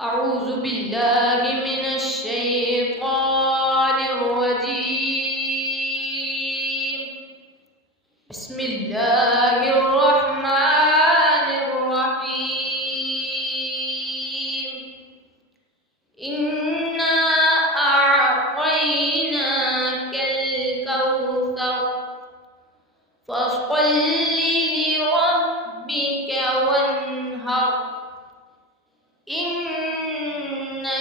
أعوذ بالله من الشيطان الرجيم. بسم الله الرحمن الرحيم. إنا أعطيناك الكوثر فصل لربك وانهر إن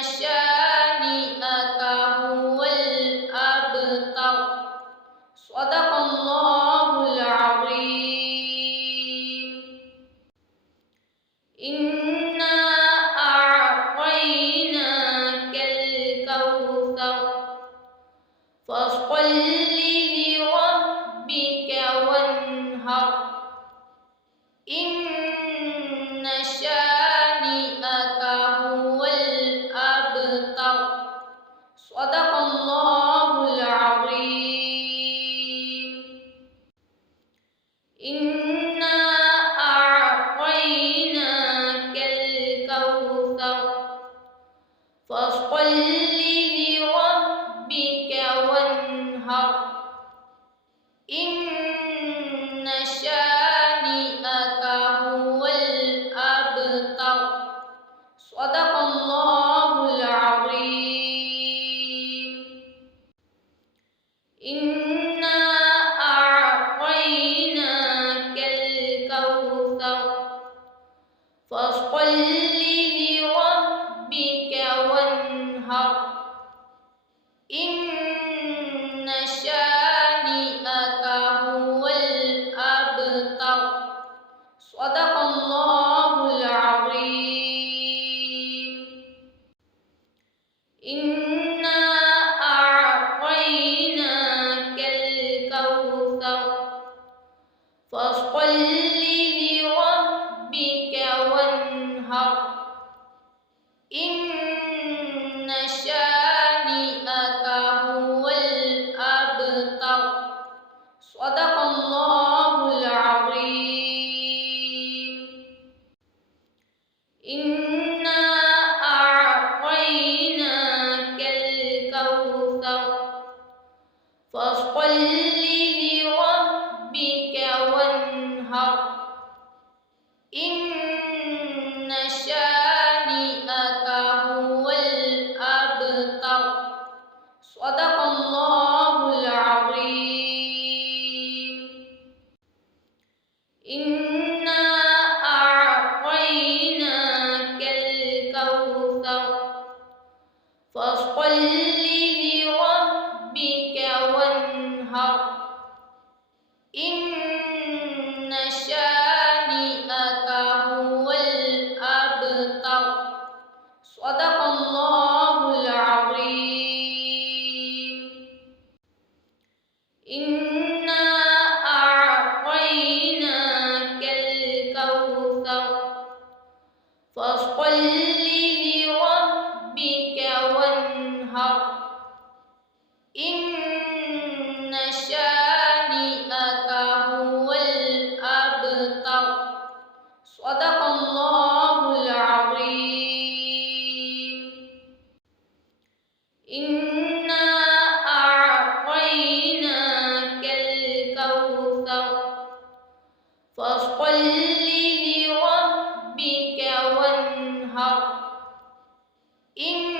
شانئك هو الأبتر. صدق الله العظيم. إنا أعطيناك الكوثر فصل لربك وانهر إن شانئك هو الأبتر. صدق الله العظيم. إنا أعطيناك الكوثر فصل لربك وانهر إن شانئك هو الأبتر. صدق الله العظيم. إنا أعطيناك الكوثر فصل لربك وانهر إن شانئك هو الأبتر. صدق الله العظيم. إنا أعطيناك الكوثر فصل لربك وانهر إن شانئك هو الأبتر. صدق الله العظيم. إنا أعطيناك الكوثر فصل لربك وانهر إن شانئك هو الأبتر. صدق الله العظيم. إنا أعطيناك الكوثر فصل لربك وانهر إن شانئك هو الأبتر. صدق الله العظيم. إنا أعطيناك الكوثر فصل لربك وانهر إن شانئك هو الأبتر. صدق الله العظيم. إنا أعطيناك الكوثر فصل لربك وانهر إن